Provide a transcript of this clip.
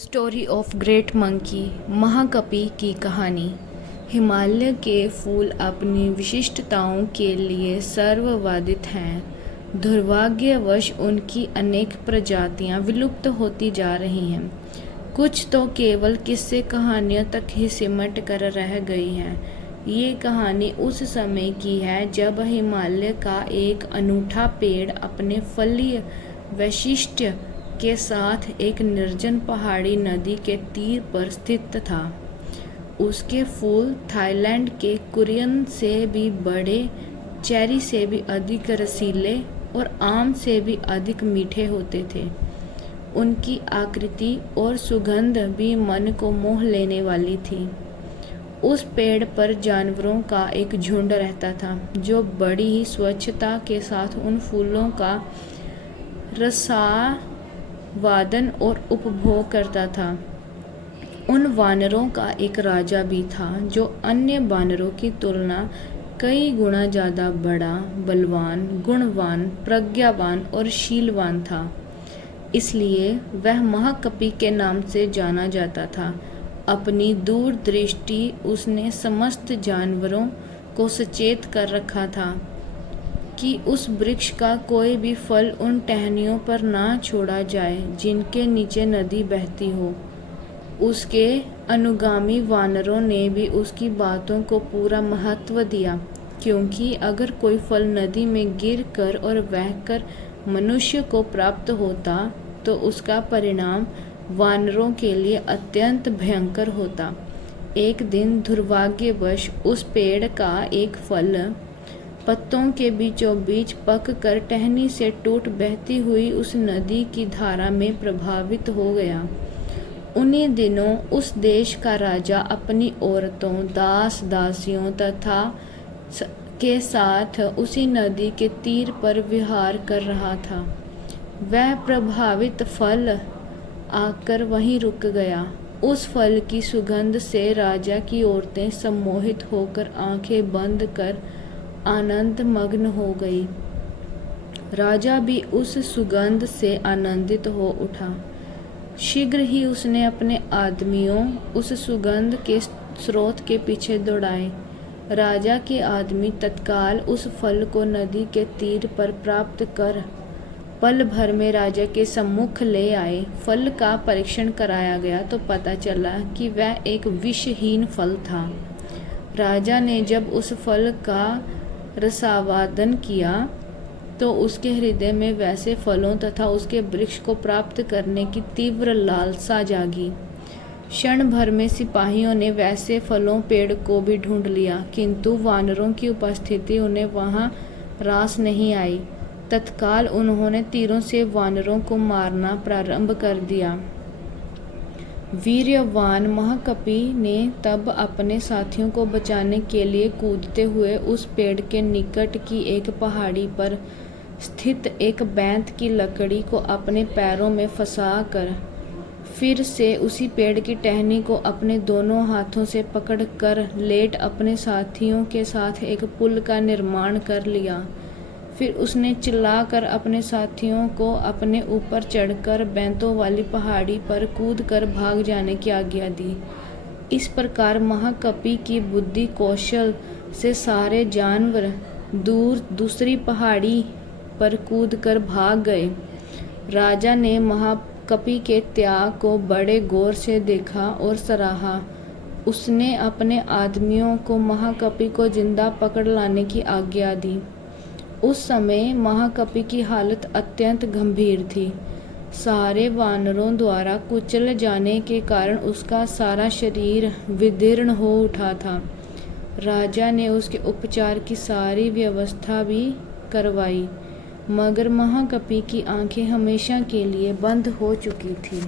Story of great monkey. Mahakapi की कहानी। हिमालय के फूल अपनी विशिष्टताओं के लिए सर्ववादित हैं। दुर्भाग्यवश उनकी अनेक प्रजातियां विलुप्त होती जा रही हैं। कुछ तो केवल किस्से कहानियों तक ही सिमट कर रह गई हैं। ये कहानी उस समय की है जब हिमालय का एक अनूठा पेड़ अपने फलीय वैशिष्ट्य के साथ एक निर्जन पहाड़ी नदी के तीर पर स्थित था। उसके फूल थाईलैंड के कुरियन से भी बड़े, चेरी से भी अधिक रसीले और आम से भी अधिक मीठे होते थे। उनकी आकृति और सुगंध भी मन को मोह लेने वाली थी। उस पेड़ पर जानवरों का एक झुंड रहता था जो बड़ी ही स्वच्छता के साथ उन फूलों का रसावादन और उपभोग करता था। उन वानरों का एक राजा भी था जो अन्य वानरों की तुलना कई गुना ज़्यादा बड़ा, बलवान, गुणवान, प्रज्ञावान और शीलवान था। इसलिए वह महाकपि के नाम से जाना जाता था। अपनी दूरदृष्टि उसने समस्त जानवरों को सचेत कर रखा था कि उस वृक्ष का कोई भी फल उन टहनियों पर ना छोड़ा जाए जिनके नीचे नदी बहती हो। उसके अनुगामी वानरों ने भी उसकी बातों को पूरा महत्व दिया, क्योंकि अगर कोई फल नदी में गिर कर और बहकर मनुष्य को प्राप्त होता तो उसका परिणाम वानरों के लिए अत्यंत भयंकर होता। एक दिन दुर्भाग्यवश उस पेड़ का एक फल पत्तों के बीचों बीच पक कर टहनी से टूट बहती हुई उस नदी की धारा में प्रभावित हो गया। उन्हीं दिनों उस देश का राजा अपनी औरतों, दास दासियों तथा के साथ उसी नदी के तीर पर विहार कर रहा था। वह प्रभावित फल आकर वहीं रुक गया। उस फल की सुगंध से राजा की औरतें सम्मोहित होकर आंखें बंद कर आनंद मग्न हो गई। राजा भी उस सुगंध से आनंदित हो उठा। शीघ्र ही उसने अपने आदमियों उस सुगंध के स्रोत के पीछे दौड़ाए। राजा के आदमी तत्काल उस फल को नदी के तीर पर प्राप्त कर पल भर में राजा के सम्मुख ले आए। फल का परीक्षण कराया गया तो पता चला कि वह एक विषहीन फल था। राजा ने जब उस फल का रसावादन किया तो उसके हृदय में वैसे फलों तथा उसके वृक्ष को प्राप्त करने की तीव्र लालसा जागी। क्षण भर में सिपाहियों ने वैसे फलों पेड़ को भी ढूंढ लिया, किंतु वानरों की उपस्थिति उन्हें वहां रास नहीं आई। तत्काल उन्होंने तीरों से वानरों को मारना प्रारंभ कर दिया। वीर्यवान महाकपि ने तब अपने साथियों को बचाने के लिए कूदते हुए उस पेड़ के निकट की एक पहाड़ी पर स्थित एक बैंत की लकड़ी को अपने पैरों में फंसाकर फिर से उसी पेड़ की टहनी को अपने दोनों हाथों से पकड़कर लेट अपने साथियों के साथ एक पुल का निर्माण कर लिया। फिर उसने चिल्लाकर अपने साथियों को अपने ऊपर चढ़कर बैंतों वाली पहाड़ी पर कूदकर भाग जाने की आज्ञा दी। इस प्रकार महाकपि की बुद्धि कौशल से सारे जानवर दूसरी पहाड़ी पर कूदकर भाग गए। राजा ने महाकपि के त्याग को बड़े गौर से देखा और सराहा। उसने अपने आदमियों को महाकपि को जिंदा पकड़ लाने की आज्ञा दी। उस समय महाकपि की हालत अत्यंत गंभीर थी। सारे वानरों द्वारा कुचल जाने के कारण उसका सारा शरीर विदीर्ण हो उठा था। राजा ने उसके उपचार की सारी व्यवस्था भी करवाई, मगर महाकपि की आंखें हमेशा के लिए बंद हो चुकी थीं।